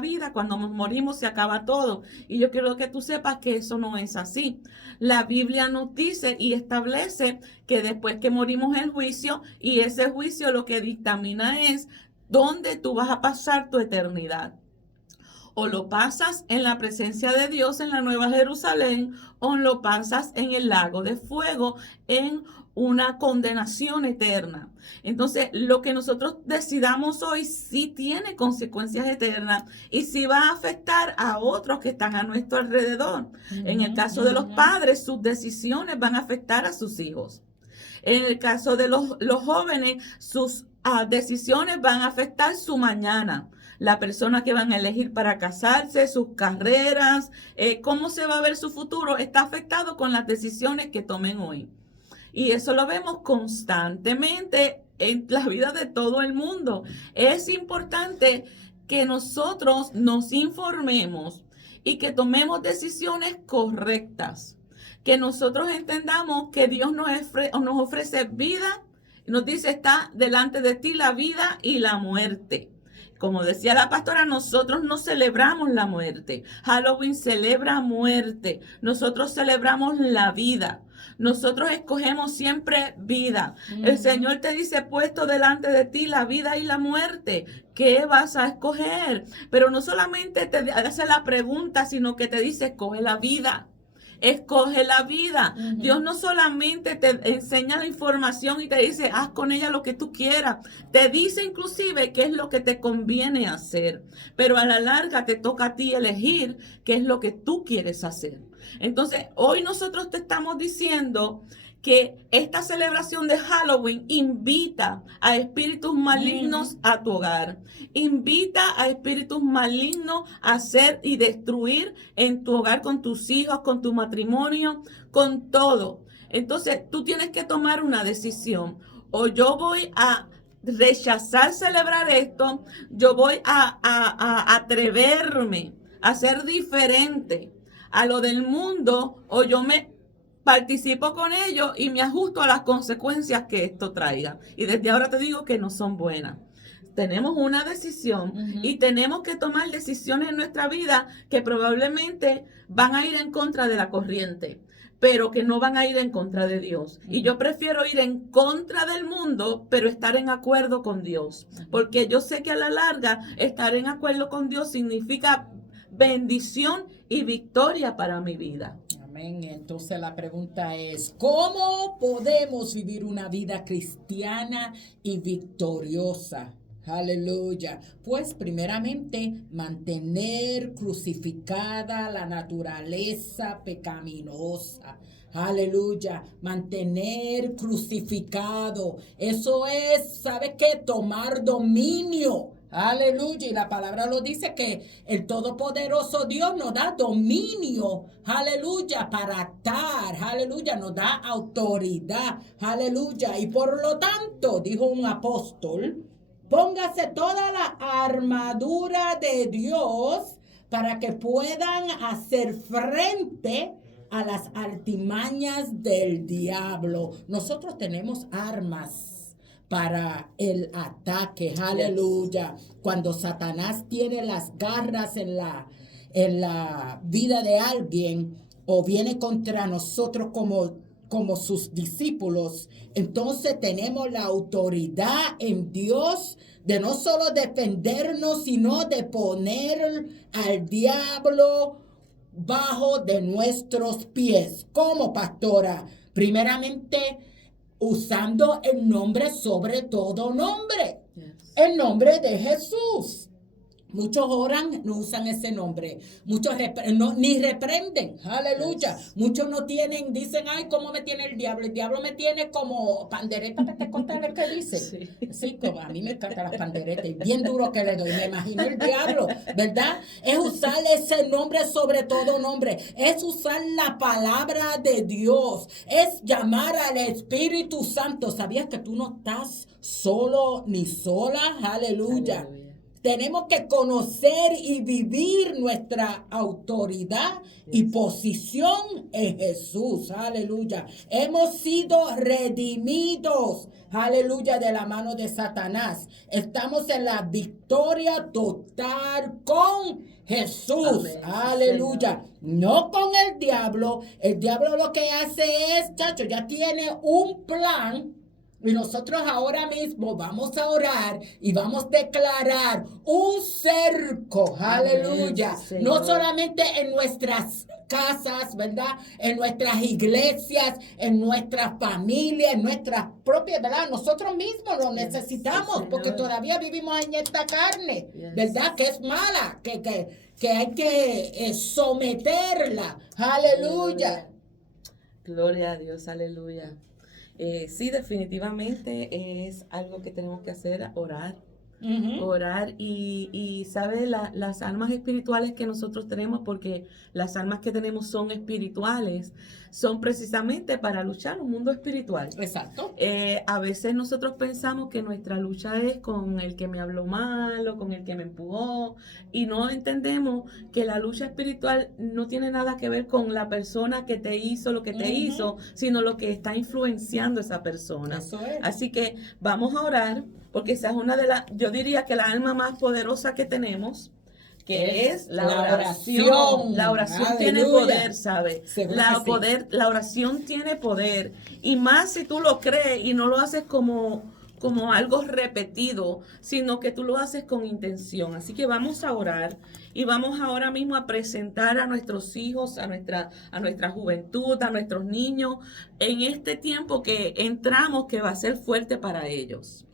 vida, cuando nos morimos, se acaba todo. Y yo quiero que tú sepas que eso no es así. La Biblia nos dice y establece que después que morimos el juicio, y ese juicio lo que dictamina es dónde tú vas a pasar tu eternidad. O lo pasas en la presencia de Dios en la Nueva Jerusalén, o lo pasas en el lago de fuego, en una condenación eterna. Entonces, lo que nosotros decidamos hoy sí tiene consecuencias eternas y sí va a afectar a otros que están a nuestro alrededor. En el caso de los padres, sus decisiones van a afectar a sus hijos. En el caso de los jóvenes, sus decisiones van a afectar su mañana. La persona que van a elegir para casarse, sus carreras, cómo se va a ver su futuro, está afectado con las decisiones que tomen hoy. Y eso lo vemos constantemente en la vida de todo el mundo. Es importante que nosotros nos informemos y que tomemos decisiones correctas. Que nosotros entendamos que Dios nos ofrece vida. Nos dice, está delante de ti la vida y la muerte. Como decía la pastora, nosotros no celebramos la muerte. Halloween celebra muerte. Nosotros celebramos la vida. Nosotros escogemos siempre vida. El Señor te dice, puesto delante de ti la vida y la muerte. ¿Qué vas a escoger? Pero no solamente te hace la pregunta, sino que te dice, escoge la vida. Escoge la vida. Dios no solamente te enseña la información y te dice, haz con ella lo que tú quieras. Te dice inclusive qué es lo que te conviene hacer. Pero a la larga te toca a ti elegir qué es lo que tú quieres hacer. Entonces, hoy nosotros te estamos diciendo que esta celebración de Halloween invita a espíritus malignos a tu hogar. Invita a espíritus malignos a hacer y destruir en tu hogar, con tus hijos, con tu matrimonio, con todo. Entonces, tú tienes que tomar una decisión. O yo voy a rechazar celebrar esto, yo voy a atreverme a ser diferente a lo del mundo, o yo me participo con ellos y me ajusto a las consecuencias que esto traiga. Y desde ahora te digo que no son buenas. Tenemos una decisión y tenemos que tomar decisiones en nuestra vida que probablemente van a ir en contra de la corriente, pero que no van a ir en contra de Dios. Y yo prefiero ir en contra del mundo, pero estar en acuerdo con Dios. Porque yo sé que a la larga estar en acuerdo con Dios significa bendición y victoria para mi vida. Amén. Entonces la pregunta es, ¿cómo podemos vivir una vida cristiana y victoriosa? Aleluya. Pues primeramente mantener crucificada la naturaleza pecaminosa. Aleluya. Mantener crucificado. Eso es, ¿sabe qué? Tomar dominio. Aleluya, y la palabra lo dice que el todopoderoso Dios nos da dominio, aleluya, para atar, aleluya, nos da autoridad, aleluya, y por lo tanto, dijo un apóstol, póngase toda la armadura de Dios para que puedan hacer frente a las artimañas del diablo. Nosotros tenemos armas para el ataque, aleluya. Cuando Satanás tiene las garras en la vida de alguien o viene contra nosotros como sus discípulos, entonces tenemos la autoridad en Dios de no solo defendernos, sino de poner al diablo bajo de nuestros pies. ¿Cómo, pastora? Primeramente, usando el nombre sobre todo nombre, el nombre de Jesús. Muchos oran, no usan ese nombre. Muchos ni reprenden. Aleluya. Yes. Muchos no tienen, dicen, ay, ¿cómo me tiene el diablo? El diablo me tiene como pandereta pentecostal, que dice. Sí, como a mí me encantan las panderetas. Y bien duro que le doy. Me imagino el diablo, ¿verdad? Es usar ese nombre sobre todo nombre. Es usar la palabra de Dios. Es llamar al Espíritu Santo. ¿Sabías que tú no estás solo ni sola? Aleluya. Tenemos que conocer y vivir nuestra autoridad y posición en Jesús. Aleluya. Hemos sido redimidos. Aleluya, de la mano de Satanás. Estamos en la victoria total con Jesús. Amén. Aleluya. Señor. No con el diablo. El diablo lo que hace es, chacho, ya tiene un plan. Y nosotros ahora mismo vamos a orar y vamos a declarar un cerco, aleluya, no solamente en nuestras casas, ¿verdad? En nuestras iglesias, en nuestras familias, en nuestras propias, ¿verdad? Nosotros mismos lo necesitamos porque todavía vivimos en esta carne, ¿verdad? Que es mala, que hay que someterla, aleluya. Gloria a Dios, aleluya. Sí, definitivamente es algo que tenemos que hacer, orar. Orar y sabe las armas espirituales que nosotros tenemos, porque las armas que tenemos son espirituales, son precisamente para luchar un mundo espiritual. Exacto. A veces nosotros pensamos que nuestra lucha es con el que me habló mal o con el que me empujó, y no entendemos que la lucha espiritual no tiene nada que ver con la persona que te hizo lo que te hizo, sino lo que está influenciando esa persona. Eso es. Así que vamos a orar, porque esa es una de las, yo diría que la alma más poderosa que tenemos, que es la oración. La oración Aleluya. Tiene poder, ¿sabes? La oración tiene poder. Y más si tú lo crees y no lo haces como algo repetido, sino que tú lo haces con intención. Así que vamos a orar y vamos ahora mismo a presentar a nuestros hijos, a nuestra juventud, a nuestros niños, en este tiempo que entramos, que va a ser fuerte para ellos.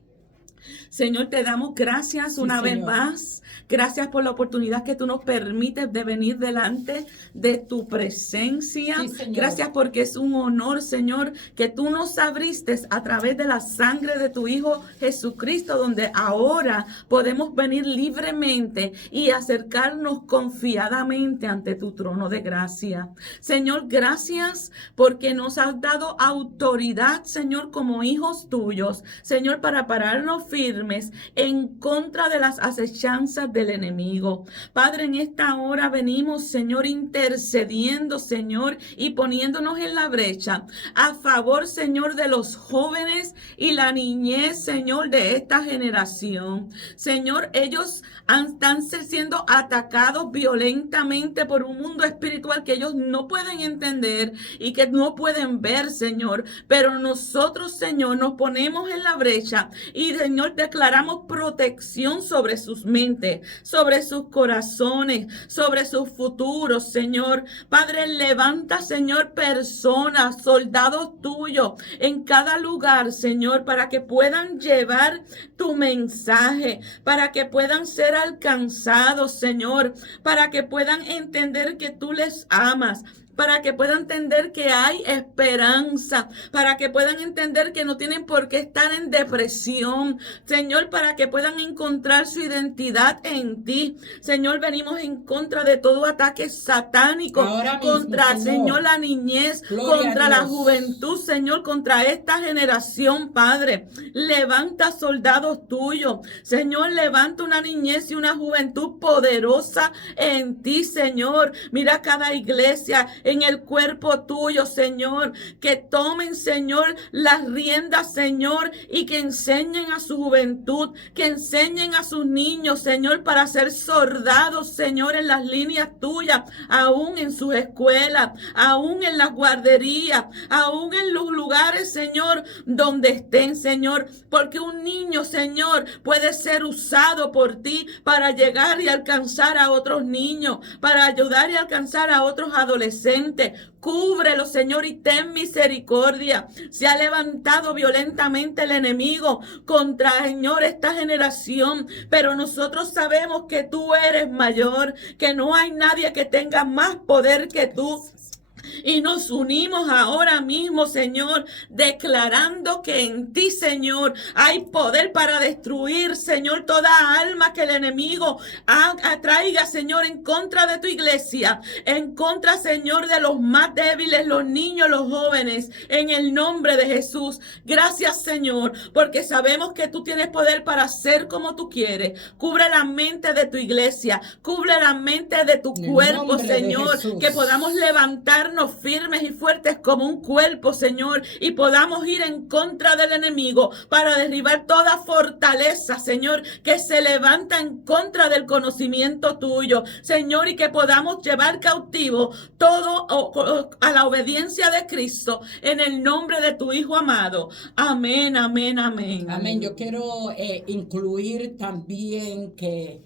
Señor, te damos gracias una vez más. Gracias por la oportunidad que tú nos permites de venir delante de tu presencia. Gracias porque es un honor, Señor, que tú nos abriste a través de la sangre de tu Hijo Jesucristo, donde ahora podemos venir libremente y acercarnos confiadamente ante tu trono de gracia. Señor, gracias porque nos has dado autoridad, Señor, como hijos tuyos, Señor, para pararnos firmes en contra de las acechanzas del enemigo. Padre, en esta hora venimos, Señor, intercediendo, Señor, y poniéndonos en la brecha a favor, Señor, de los jóvenes y la niñez, Señor, de esta generación. Señor, ellos están siendo atacados violentamente por un mundo espiritual que ellos no pueden entender y que no pueden ver, Señor. Pero nosotros, Señor, nos ponemos en la brecha y, Señor, declaramos protección sobre sus mentes, sobre sus corazones, sobre sus futuros, Señor. Padre, levanta, Señor, personas, soldados tuyos en cada lugar, Señor, para que puedan llevar tu mensaje, para que puedan ser alcanzados, Señor, para que puedan entender que tú les amas, para que puedan entender que hay esperanza, para que puedan entender que no tienen por qué estar en depresión, Señor, para que puedan encontrar su identidad en ti. Señor, venimos en contra de todo ataque satánico contra, Señor, la niñez, contra la juventud, Señor, contra esta generación, Padre. Levanta soldados tuyos, Señor, levanta una niñez y una juventud poderosa en ti, Señor. Mira cada iglesia en el cuerpo tuyo, Señor, que tomen, Señor, las riendas, Señor, y que enseñen a su juventud, que enseñen a sus niños, Señor, para ser soldados, Señor, en las líneas tuyas, aún en sus escuelas, aún en las guarderías, aún en los lugares, Señor, donde estén, Señor, porque un niño, Señor, puede ser usado por ti para llegar y alcanzar a otros niños, para ayudar y alcanzar a otros adolescentes. Cúbrelo, Señor, y ten misericordia. Se ha levantado violentamente el enemigo contra, Señor, esta generación, pero nosotros sabemos que tú eres mayor, que no hay nadie que tenga más poder que tú. Y nos unimos ahora mismo, Señor, declarando que en ti, Señor, hay poder para destruir, Señor, toda alma que el enemigo atraiga, Señor, en contra de tu iglesia, en contra, Señor, de los más débiles, los niños, los jóvenes, en el nombre de Jesús. Gracias, Señor, porque sabemos que tú tienes poder para hacer como tú quieres. Cubre la mente de tu iglesia, cubre la mente de tu cuerpo, Señor, que podamos levantarnos firmes y fuertes como un cuerpo, Señor, y podamos ir en contra del enemigo para derribar toda fortaleza, Señor, que se levanta en contra del conocimiento tuyo, Señor, y que podamos llevar cautivo todo a la obediencia de Cristo, en el nombre de tu Hijo amado. Amén, amén, amén. Amén. Yo quiero incluir también que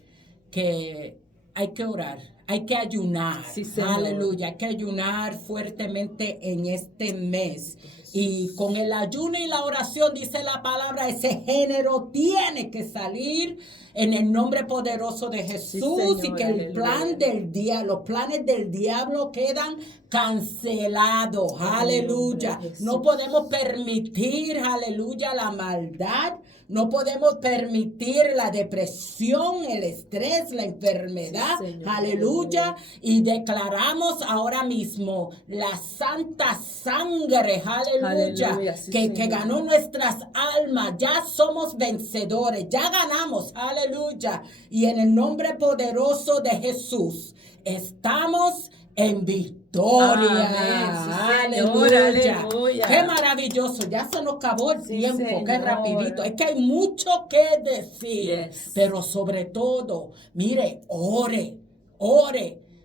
hay que orar. Hay que ayunar, sí, aleluya, hay que ayunar fuertemente en este mes. Y con el ayuno y la oración, dice la palabra, ese género tiene que salir en el nombre poderoso de Jesús, sí, Señor, y que el plan del día, los planes del diablo quedan cancelados, aleluya. No podemos permitir, aleluya, la maldad. No podemos permitir la depresión, el estrés, la enfermedad, sí, aleluya. Y declaramos ahora mismo la santa sangre, aleluya, sí, que ganó nuestras almas. Ya somos vencedores, ya ganamos, aleluya. Y en el nombre poderoso de Jesús estamos en victoria. Amén, sí, aleluya. Aleluya. Qué maravilloso. Ya se nos acabó el tiempo. Señor. Qué rapidito. Es que hay mucho que decir. Yes. Pero sobre todo, mire, ore.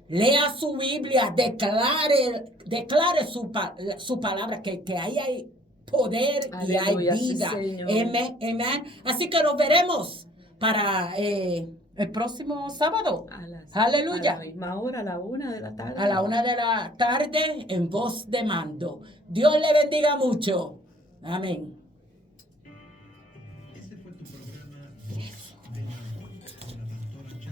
Lea su Biblia. Declare su palabra. Que ahí hay poder, aleluya, y hay vida. Sí, amén. Así que nos veremos para el próximo sábado. Aleluya. A la misma hora, a la 1 de la tarde. A la 1 de la tarde, en Voz de Mando. Dios le bendiga mucho. Amén.